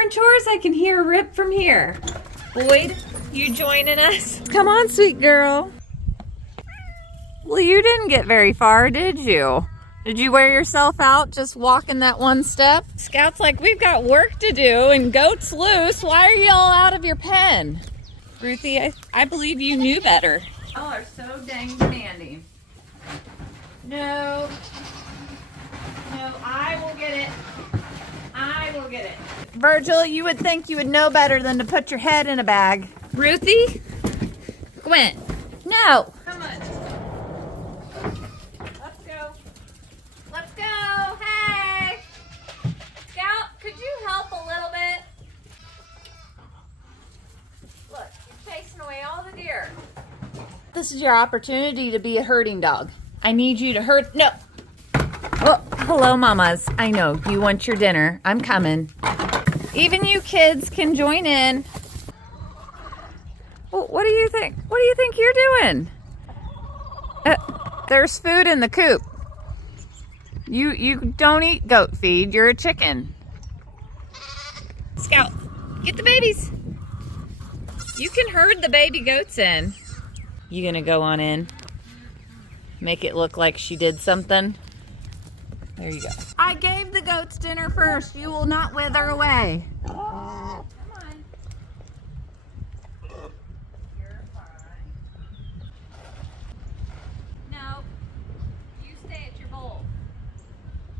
Darn Chores, I can hear Rip from here. Boyd, you joining us? Come on, sweet girl. Well, you didn't get very far, did you? Did you wear yourself out just walking that one step? Scout's like, we've got work to do and goats loose. Why are you all out of your pen? Ruthie, I believe you knew better. Y'all are so dang demanding. No, I will get it. I will get it. Virgil, you would think you would know better than to put your head in a bag. Ruthie? Gwent, no. Come on. Let's go. Let's go. Hey. Scout, could you help a little bit? Look, you're chasing away all the deer. This is your opportunity to be a herding dog. I need you to herd. No. Oh, hello, mamas. I know you want your dinner. I'm coming. Even you kids can join in. Well, what do you think? What do you think you're doing? There's food in the coop. You don't eat goat feed. You're a chicken. Scout, get the babies. You can herd the baby goats in. You gonna go on in? Make it look like she did something? There you go. I gave the goats dinner first. You will not wither away. Come on. You're fine. No. You stay at your bowl.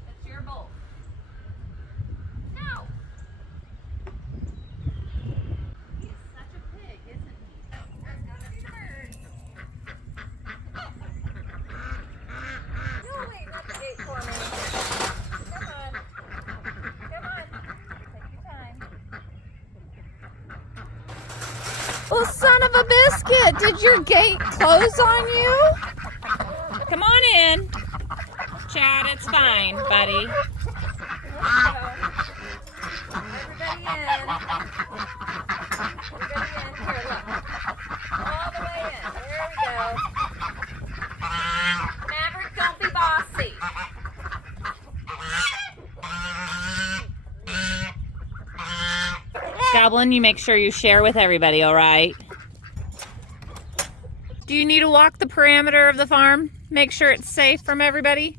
That's your bowl. No. He's such a pig, isn't he? There's gonna be birds. You'll wait at the gate for me. Well, son of a biscuit, did your gate close on you? Come on in. Chad, it's fine, buddy. Everybody in. Everybody in. Here, look. All the way in. There we go. Maverick, don't be bossy. Goblin, you make sure you share with everybody, all right? Do you need to walk the perimeter of the farm? Make sure it's safe from everybody?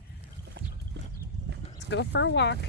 Let's go for a walk.